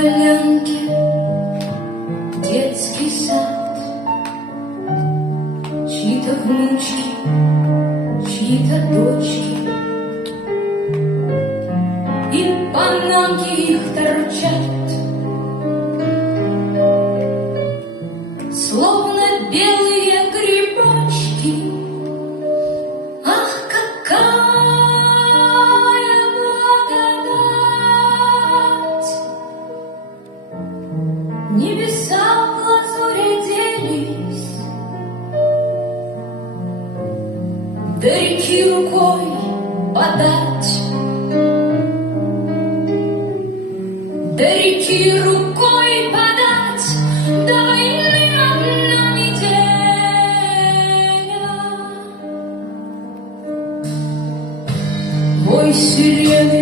полянке детский сад, чьи-то внучки, чьи-то дочки, и панамки их торчат, словно белые грибочки. Ах, какая благодать! Небеса в лазури делись, до реки рукой подать, до реки рукой подать, до войны одна неделя. Вой сирены